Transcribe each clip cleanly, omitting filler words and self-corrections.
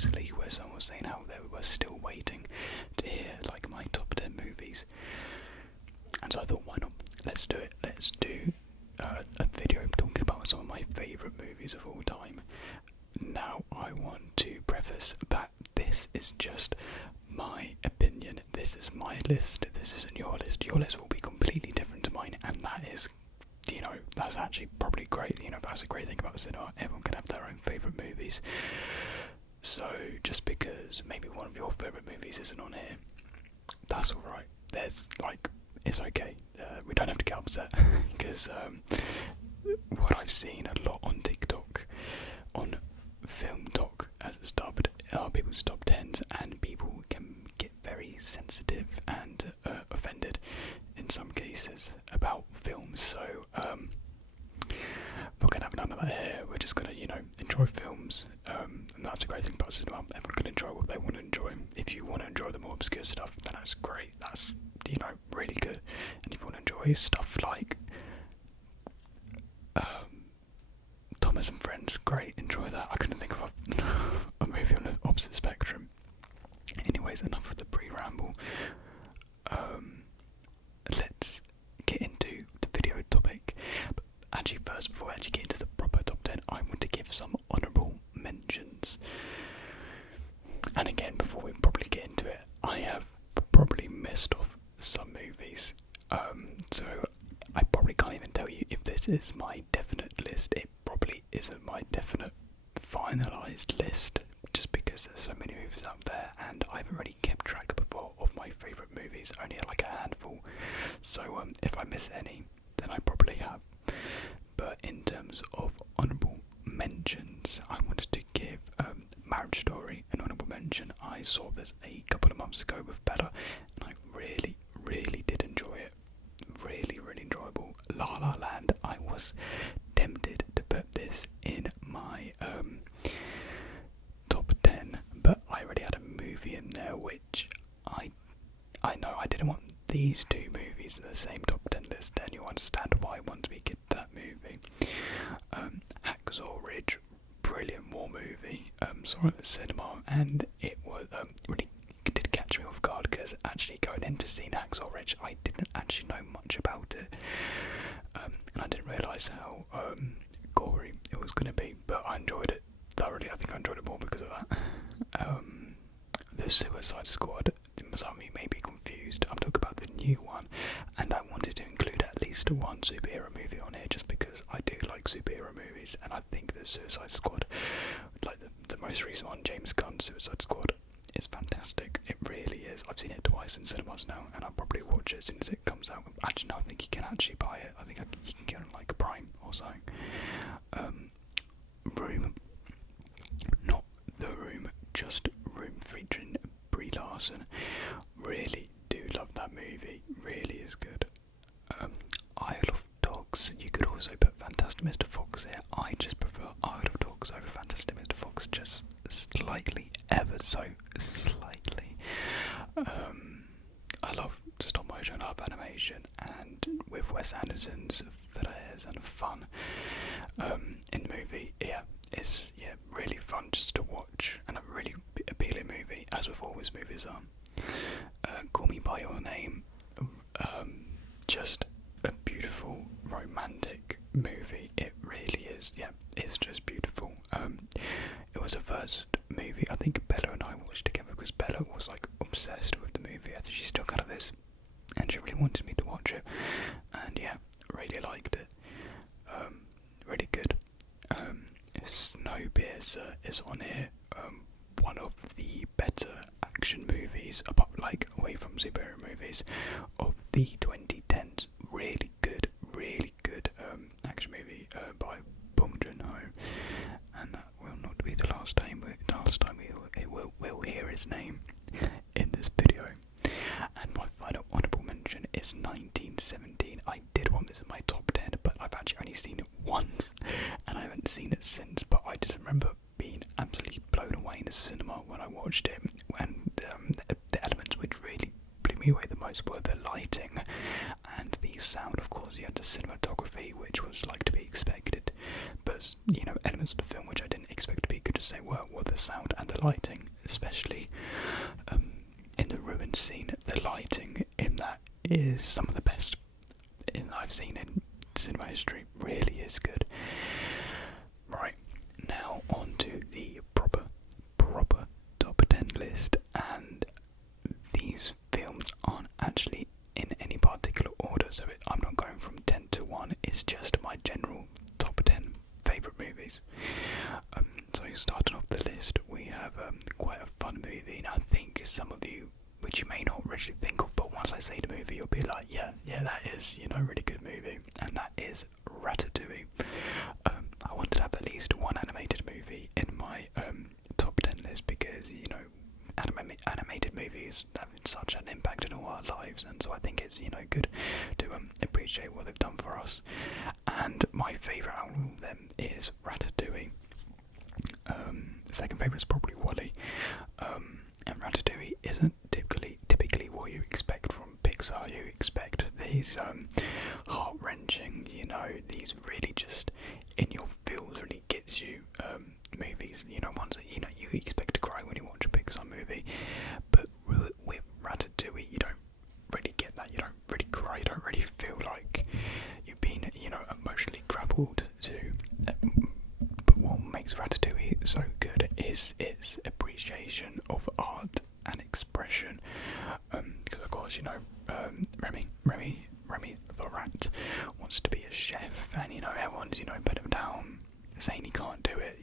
recently where someone was saying how they were still waiting to hear like my top 10 movies, and so I thought, why not? Let's do it. Let's do a video talking about some of my favourite movies of all time. Now, I want to preface that this is just my opinion. This is my list. This isn't your list. Your list will be completely different to mine, and that is, you know, that's actually probably great. You know, that's a great thing about cinema. Everyone can have their own favourite movies. So just because maybe one of your favourite movies isn't on here, that's alright. There's like, it's okay. We don't have to get upset because what I've seen a lot on TikTok, on Film Talk as it's dubbed, are people's top 10s, and people can get very sensitive and offended in some cases about films. So we're not gonna have none of that here. We're just gonna, you know, enjoy films, and that's a great thing about cinema. Everyone can enjoy what they want to enjoy. If you want to enjoy the more obscure stuff, then that's great. That's, you know, really good. And if you want to enjoy stuff like Thomas and Friends, great, enjoy that. I couldn't think of a movie on the opposite spectrum. Anyways, enough of the pre-ramble. Let's get into the video topic. But actually, first, before I actually get into the proper top 10, I want to give some honourable mentions. And again, before we probably get into it, I have probably missed off some movies. So I probably can't even tell you if this is my definite list. It probably isn't my definite finalised list, just because there's so many movies out there, and I haven't really kept track before of my favourite movies, only like a handful. So if I miss any, then I probably have. But in terms of honourable mentions, I wanted to give Marriage Story an honourable mention. I saw this a couple of months ago with Bella, and I really, really did enjoy it. Really, really enjoyable. La La Land, I was tempted to put this in my top 10, but I already had a movie in there which I know I didn't want these two movies in the same top 10 list, and you understand why I want to get that movie. Hacksaw Ridge, brilliant war movie. Saw it at the cinema, and it was really did catch me off guard, because actually going into seeing Hacksaw Ridge, I didn't actually know much about it, and I didn't realise how gory it was going to be, but I enjoyed it thoroughly. I think I enjoyed it more because of that. The Suicide Squad, some of you may be confused, I'm talking about the new one, and I wanted to include at least one superhero movie on here, just because I do like superhero movies, and I think the Suicide Squad, like the most recent one, James Gunn's Suicide Squad, is fantastic. It really is. I've seen it twice in cinemas now, and I'll probably watch it as soon as it comes out. Actually, no, I think you can actually buy it. I think you can get it on like a Prime or something. Room, not The Room, just Room, featuring Brie Larson. Really do love that movie. Really is good. Isle of Dogs. You could also put Fantastic Mr. Fox here. I just prefer Isle of Dogs over Fantastic Mr. Fox, just slightly, ever so slightly. I love stop motion, I love animation, and with Wes Anderson's flares and fun in the movie, it's really fun just to watch, and a really appealing movie, as with all his movies are. Call Me By Your Name, just a beautiful romantic movie. It really is. It's just beautiful. It was the first movie I think Bella and I watched together, because Bella was like obsessed with the movie. I think she still kind of is, and she really wanted me to watch it, and really liked it. Really good. Snowpiercer is on here. One of the better action movies, away from superhero movies, of the 2010s. Really good action movie by Bong Joon-ho, and that will not be the last time we'll hear his name in this video. And my final honourable mention is 1917. I did want this in my top 10, but I've actually only seen it once, and I haven't seen it since. But I just remember being absolutely blown away in the cinema when I watched it, and the elements which really blew me away the most were the lighting and the sound. Of course, you had the cinematography, which was like to be expected, but elements of the film which I didn't expect to be good to say were the sound and the the lighting, especially in the ruin scene. The lighting in that is some of the best I've seen in cinema history. Really is good. Right, now on to the proper top 10 list, and these films aren't actually in any particular order, so I'm not going from 10 to 1, it's just my general top 10 favourite movies. So starting off the list, we have quite a fun movie, and I think some of you, which you may not originally think of, but once I say the movie, you'll be like, yeah, that is, a really good movie, and that is Ratatouille. I wanted to have at least one animated movie in my top 10 list because, animated movies have such an impact in all our lives, and so I think it's, good to appreciate what they've done for us. And my favourite out of them is Ratatouille. Second favourite is probably Wall-E. And Ratatouille isn't typically what you expect from Pixar. You expect these heart-wrenching, these really just in your feels, really gets you movies. Ones that you expect to cry when you watch a Pixar movie, but with Ratatouille, you don't really get that. You don't really cry. You don't really feel like you've been, emotionally grappled to. But what makes Ratatouille so good is its appreciation of art and expression. Because of course, Remy the rat wants to be a chef, and everyone's put him down, saying he can't do it.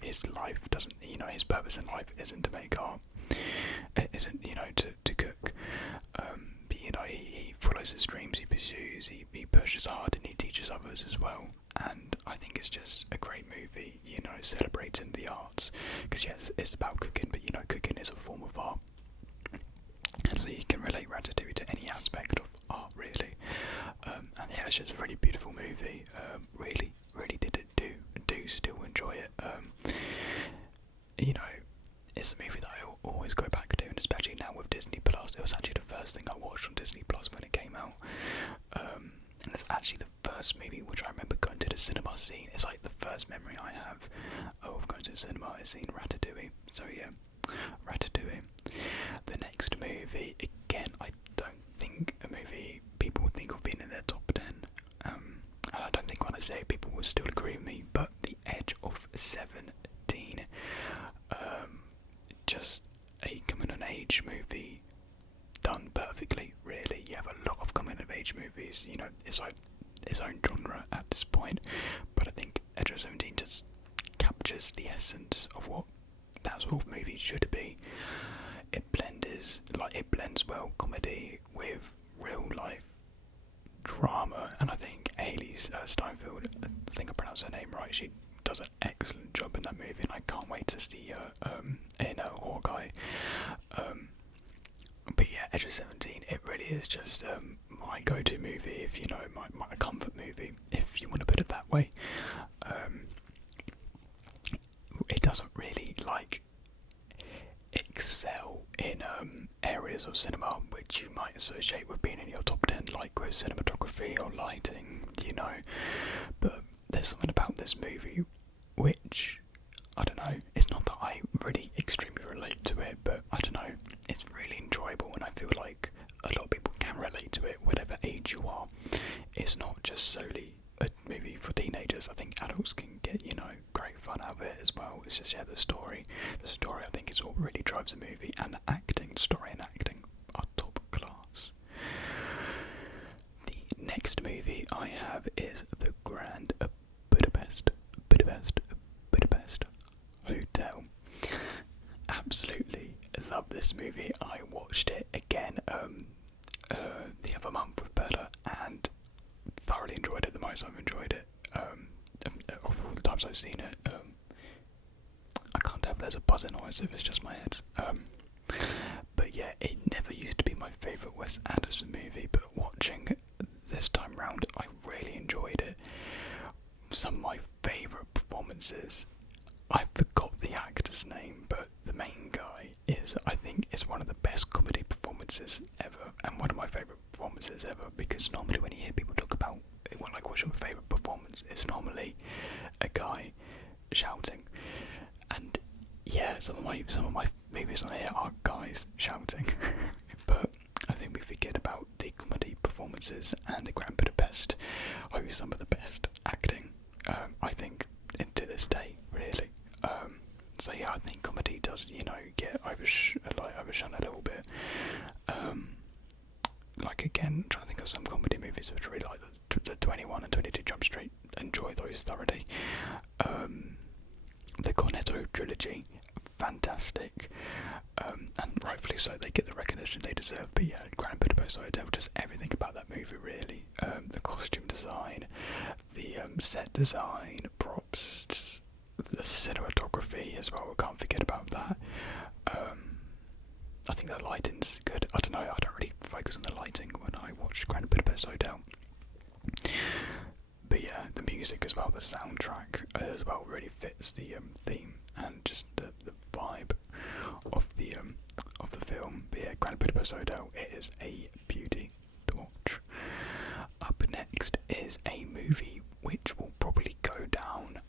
His life doesn't. His purpose in life isn't to make art. It isn't to cook. But he follows his dreams. He pursues. He pushes hard, and he teaches others as well. And I think it's just a great movie. Celebrating the arts, because yes, it's about cooking, but cooking is a form of art. And so you can relate Ratatouille to any aspect of art, really. And yeah, it's just a really beautiful movie. Really did it do still enjoy it. It's a movie that I always go back to, and especially now with Disney Plus. It was actually the first thing I watched on Disney Plus when it came out. And it's actually the first movie which I remember going to the cinema scene. It's like the first memory I have of going to the cinema is seeing Ratatouille. So yeah, Ratatouille. The next movie, again, I don't think a movie people would think of being in their top 10. And I don't think when I say it, people will still agree with me, but The Edge of 17. Just a coming-of-age movie done perfectly, really. You have a lot of coming-of-age movies, it's like its own genre at this point, but I think Edge of 17 just captures the essence of what that sort of movie should be. It blends well comedy with real life drama, and I think Hayley Steinfeld, I think I pronounced her name right, she does an excellent job in that movie, and I can't wait to see her in Hawkeye. But yeah, Edge of 17, it really is just my go-to movie, if my comfort movie, if you want to put it that way. It doesn't really excel in areas of cinema which you might associate with being in your top 10, like with cinematography or lighting, but there's something about this movie which, I don't know, it's not that I really extremely relate to it, but I don't know, it's really enjoyable, and I feel like a lot of people can relate to it, whatever age you are. It's not just solely a movie for teenagers. I think adults can get, great fun out of it as well. It's just, the story I think is what really drives the movie, and the acting, story and acting are top class. The next movie I have is The Grand Budapest Hotel. Absolutely love this movie. I watched it again the other month with Bella, and thoroughly enjoyed it. The most I've enjoyed it of all the times I've seen it. I can't tell if there's a buzzing noise, if it's just my head. But yeah, it never used to be my favourite Wes Anderson movie, but watching this time round, I really enjoyed it. Some of my favourite performances, I forgot the actor's name, but the main guy I think is one of the best comedy performances ever, and one of my favourite performances ever, because normally when you hear people talk about what's your favourite performance, it's normally a guy shouting, and yeah, some of my movies on here are guys shouting, but I think we forget about the comedy performances, and the Grand Budapest holds some of the best acting, I think, to this day, really. So yeah, I think comedy does, get overshone a little bit. Like again, trying to think of some comedy movies which I really like. The 21 and 22 Jump Street, enjoy those thoroughly. The Cornetto trilogy, fantastic, and rightfully so. They get the recognition they deserve. But yeah, Grand Budapest Hotel, just everything about that movie, really. The costume design, the set design, props, just the cinematography as well. We can't forget about that. I think the lighting's good. I don't know. I don't really focus on the lighting when I watch Grand Budapest Hotel. But yeah, the music as well, the soundtrack as well, really fits the theme and just the vibe of the film. But yeah, Grand Budapest Hotel, it is a beauty to watch. Up next is a movie which will probably go down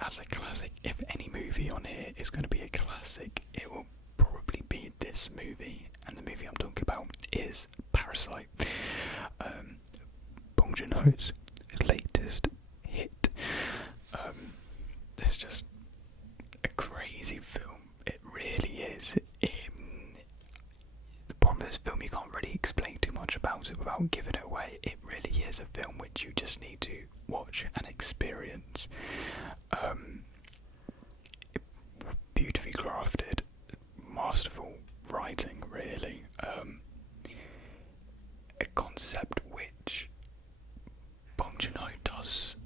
as a classic. If any movie on here is going to be a classic, it will probably be this movie, and the movie I'm talking about is Parasite. Bong Joon-ho's latest hit. It's just a crazy film. It really is. The problem with this film, you can't really explain too much about it without giving it away. It really is a film which you just need to watch and experience. Beautifully crafted, masterful writing, really. A concept which Bong Joon-ho does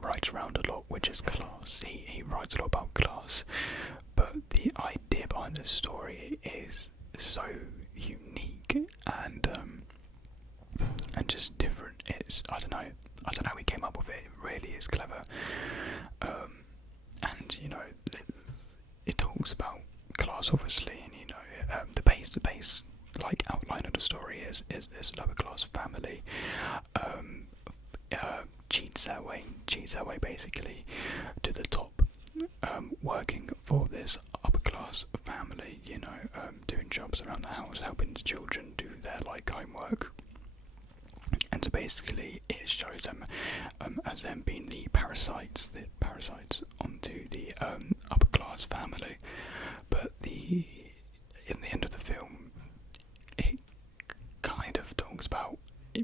write around a lot, which is class. He writes a lot about class, but the idea behind the story is so unique and just different. I don't know how he came up with it. It really is clever. And it talks about class, obviously, and the base like outline of the story is this lower class family cheats their way basically to the top, working for this upper class family, doing jobs around the house, helping the children do their homework. And so basically it shows them as them being the parasites onto the upper class family. But in the end of the film, it kind of talks about,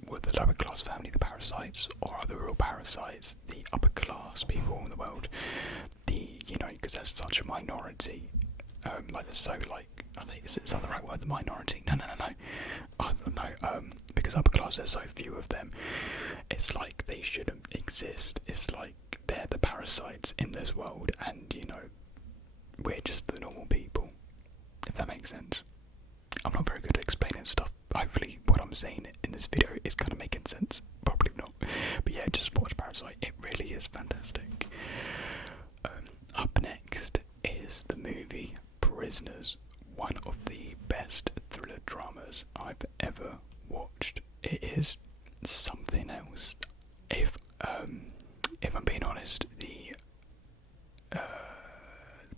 were the lower class family the parasites, or are the real parasites the upper class people in the world? Because there's such a minority, I think, is that the right word, the minority? No. I don't know, because upper class, there's so few of them, it's like they shouldn't exist. It's like they're the parasites in this world, and we're just the normal people, if that makes sense. I'm not very good at explaining stuff. Hopefully what I'm saying in this video is kind of making sense. Probably not. But yeah, just watch Parasite. It really is fantastic. Up next is the movie Prisoners. One of the best thriller dramas I've ever watched. It is something else. If I'm being honest, the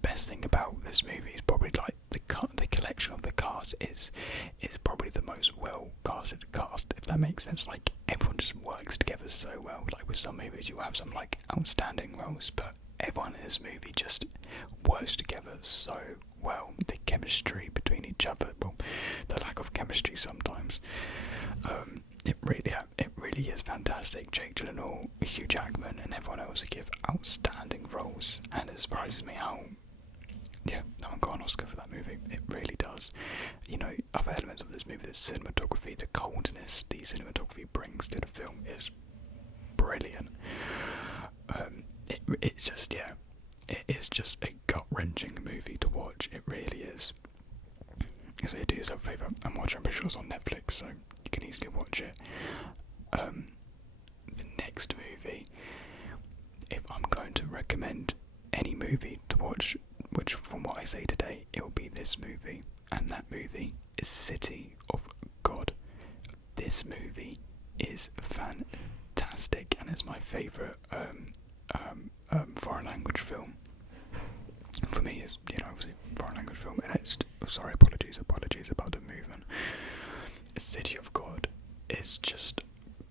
best thing about this movie is probably the collection of the cast is probably the most well casted cast, if that makes sense. Everyone just works together so well. With some movies you have some outstanding roles, but everyone in this movie just works together so well. The chemistry between each other, well, the lack of chemistry sometimes. It really is fantastic. Jake Gyllenhaal, Hugh Jackman, and everyone else give outstanding roles, and it surprises me how no one got an Oscar for that movie. It really does. Other elements of this movie, the cinematography, the coldness the cinematography brings to the film is brilliant. It's just, it is just a gut-wrenching movie to watch. It really is. So do yourself a favour and watch it. I'm pretty sure it's on Netflix, so you can easily watch it. The next movie, if I'm going to recommend any movie to watch, which from what I say today, it will be this movie, and that movie is City of God. This movie is fantastic, and it's my favourite foreign language film. obviously foreign language film, and it's apologies about the movement. City of God is just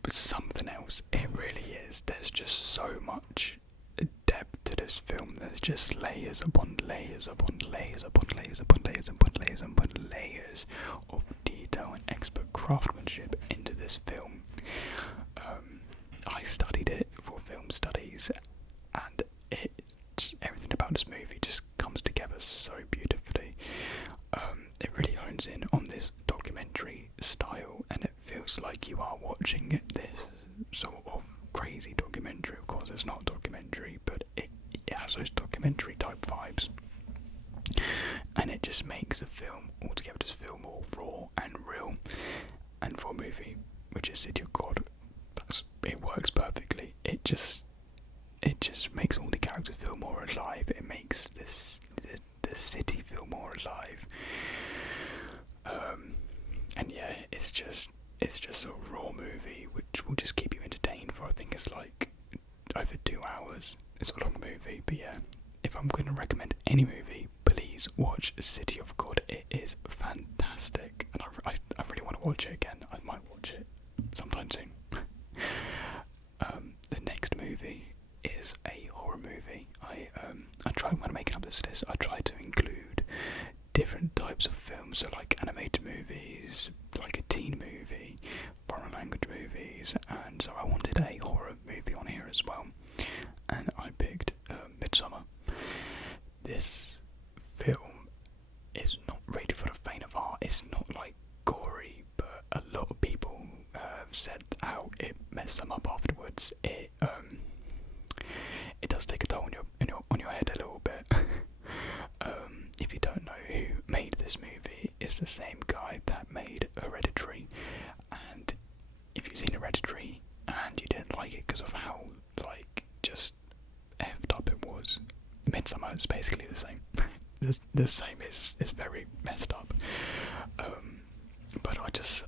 something else. It really is. There's just so much depth to this film. There's just layers upon layers upon layers upon layers upon layers upon layers upon layers of detail and expert craftsmanship into this film. I studied it for film studies, and everything about this movie just comes together so beautifully. It really hones in on this documentary style, and it feels like you are watching this sort of crazy documentary. Of course, it's not a documentary, but it has those documentary type vibes, and it just makes the film altogether just feel more raw and real. And for a movie which is City of God, it works perfectly. It just makes all the characters feel more alive. It makes the city feel more alive. And yeah, it's just a raw movie which will just keep you entertained for, I think it's like over 2 hours. It's a long movie, but yeah, if I'm going to recommend any movie, please watch City of God. It is fantastic, and I really want to watch it again. I might watch it sometime soon. The next movie is a horror movie. I try, when I'm making up this list, I try to include different types of films, so like animated movies, like a teen movie, foreign language movies, and so I wanted a horror movie on here as well, and I picked Midsommar. This film is not rated for the faint of heart. It's not like gory, but a lot of people have said how it messed them up afterwards. It does take a toll on your head a little bit. If you don't know who made this movie, it's the same guy that made Hereditary. And if you've seen Hereditary and you didn't like it because of how just effed up it was, Midsommar is basically the same. the same is very messed up. But I just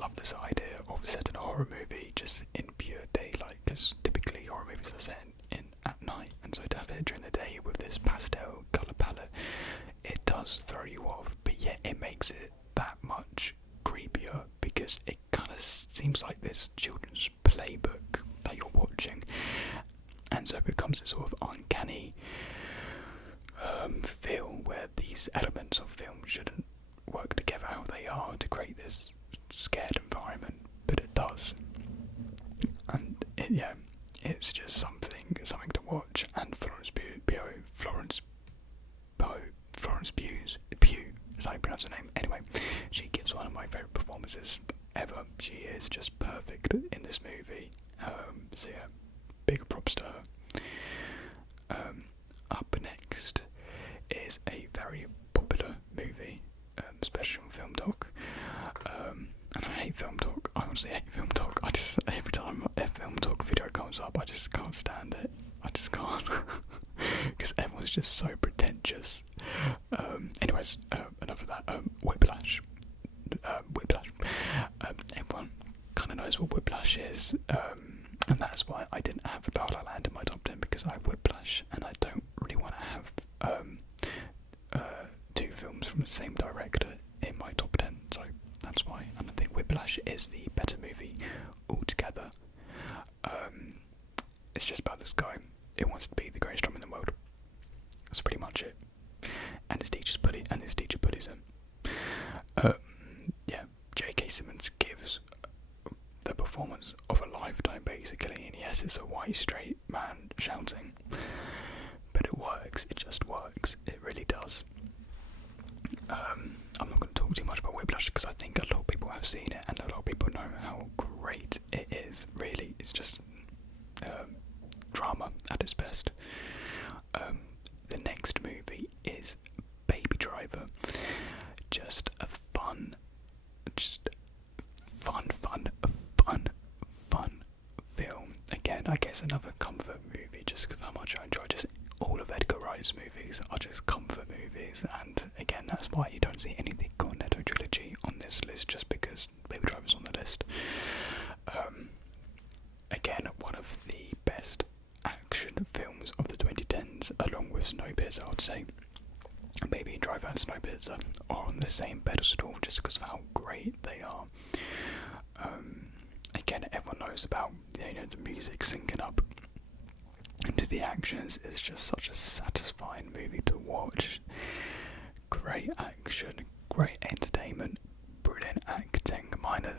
love this idea of setting a horror movie just in pure daylight, because typically horror movies are set in at night, and so to have it during the day with this pastel colour palette, it does throw you off, but yet it makes it that much creepier, because it kind of seems like this children's playbook that you're watching, and so it becomes a sort of uncanny feel where these elements of film shouldn't work together how they are to create this scared environment, but it does. And it's just something to watch. And Florence Pugh, is how you pronounce her name. Anyway, she gives one of my favourite performances ever. She is just perfect in this movie. So yeah, big props to her. Up next is a very popular movie, especially on Film Talk. And I hate Film Talk. I honestly hate Film Talk. Every time a Film Talk video comes up, I just can't stand it. I just can't. Because everyone's just so pretentious. Anyways, enough of that. Whiplash. Everyone kind of knows what Whiplash is. And that's why I didn't have La La Land in my top 10, because I have Whiplash, and I don't really want to have two films from the same director in my top 10, so that's why. And I think Whiplash is the better movie altogether. It's just about this guy who wants to be the greatest drummer in the world. That's pretty much it. And his teacher bullies him. J.K. Simmons gives the performance of a lifetime, basically, and yes, it's a white straight man shouting, but it works. It just works. It really does. I'm not going to talk too much about Whiplash, because I think a lot of people have seen it and a lot of people know how great it is. Really, it's just drama at its best. The next movie is Baby Driver. Just a fun film. Again, I guess another comfort movie, just because how much I enjoy just all of Edgar Wright's movies are just comfort movies, and again, that's why you don't see anything Cornetto trilogy on this list, just because Baby Driver's on the list. Again, one of the best action films of the 2010s, along with Snowpiercer, I would say. Baby Driver and Snowpiercer are on the same pedestal just because of how great they are. Again, everyone knows about the music syncing up into the actions. It's just such a satisfying movie to watch. Great action, great entertainment, brilliant acting. Minus,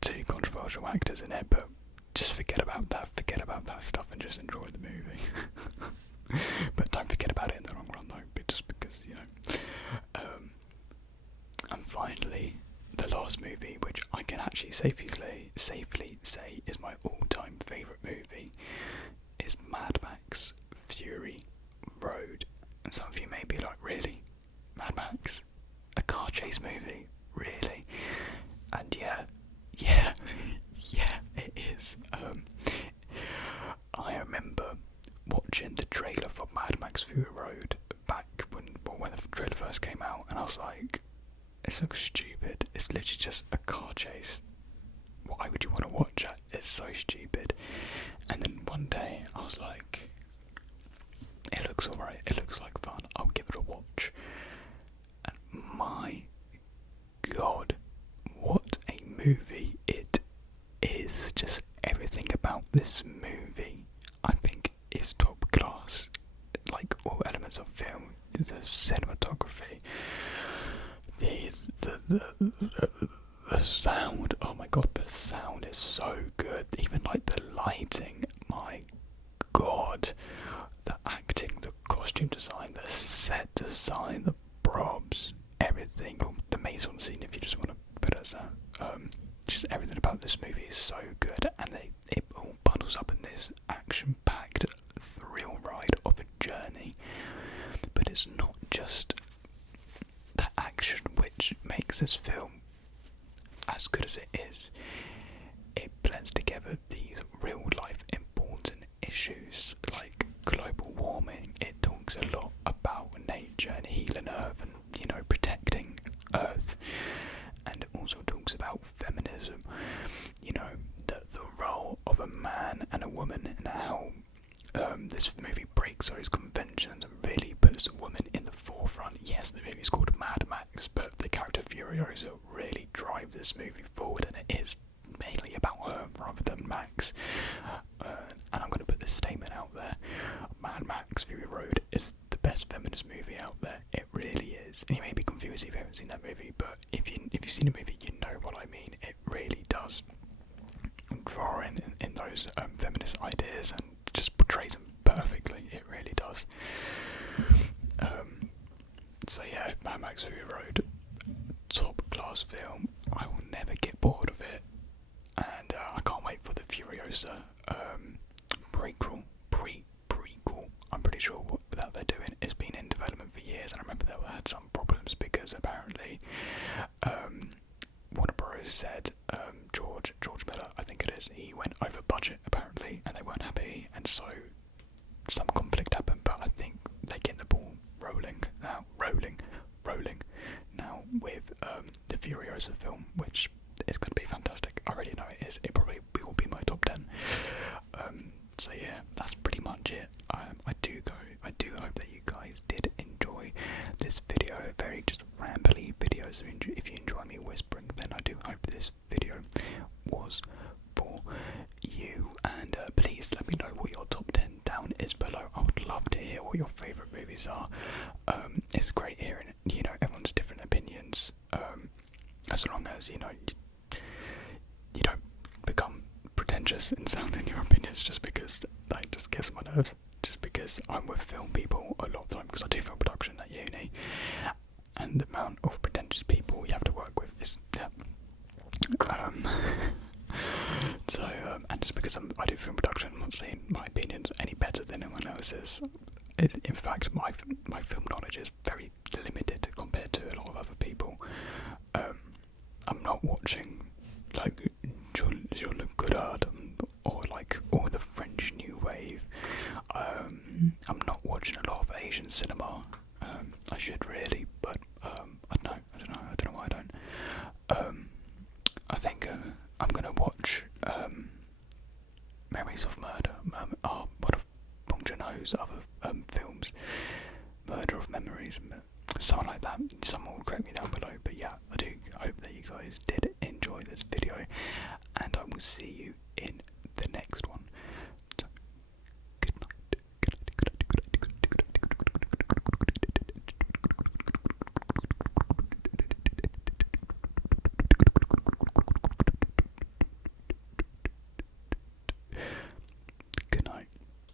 two controversial actors in it, but just forget about that stuff and just enjoy the movie. But don't forget about it in the long run though, just because, and finally, the last movie, which I can actually safely say is my all-time favourite movie, is Mad Max Fury Road. And some of you may be like, really? Mad Max? A car chase movie? Really? And yeah, it is. I remember watching the trailer for Mad Max Fury Road back when the trailer first came out, and I was like, this looks stupid. It's literally just a car chase. Why would you want to watch it? It's so stupid. And then one day I was like, it looks alright, it looks like fun, I'll give it a watch. And my god, what a movie it is. Just everything about this movie I think is top class. Like all elements of film, the cinematography, the sound, oh my god, the sound is so good. Even like the lighting, my god, the acting, the costume design, the set design, the props, everything, the maison scene, if you just want to put it as that. Just everything about this movie is so good, and it all bundles up in this action-packed thrill ride of a journey. But it's not just the action which makes this film as good as it is. It blends together these real-life important issues like global warming. It talks a lot about nature and healing Earth and, protecting Earth. And it also talks about feminism, the role of a man and a woman, and how this movie breaks those conventions and really puts the woman in the forefront. Yes, the movie's called Mad Max, but the character Furiosa really drives this movie forward, and it is mainly about her rather than Max. And I'm going to put this statement out there: Mad Max Fury Road is the best feminist movie out there. It really is. And you may be confused if you haven't seen that movie, but if you've seen the movie, you know what I mean. It really does draw in those feminist ideas and just portrays them perfectly. It really does. So yeah, Mad Max Fury Road, top class film. I will never get bored of it, and I can't wait for the Furiosa prequel. I'm pretty sure that they're doing. It's been in development for years, and I remember they had some problems because apparently Warner Bros. Said George Miller, I think it is, he went over budget apparently, and they weren't happy, and so some conflict happened. But I think they're getting the ball rolling now with the Furiosa film, which is going to be fantastic. I already know it is. It probably will be my top 10. So yeah, that's pretty much it. I do hope that you guys did enjoy this video. Very just rambly videos. If you enjoy me whispering, then I do hope this video was for you. And please let me know what your top 10 down is below. I would love to hear what your favourite movies are. It's great hearing, everyone's different opinions. As long as you don't become pretentious in sounding your opinions just because that just gets on my nerves. Just because I'm with film people a lot of time, because I do film production at uni, and the amount of pretentious people you have to work with is and just because I do film production, I'm not saying my opinion's any better than anyone else's. In fact, my film knowledge is very limited compared to a lot of other people. I'm not watching like Jean-Luc Godard or like all the French New Wave. I'm not watching a lot of Asian cinema. I should really.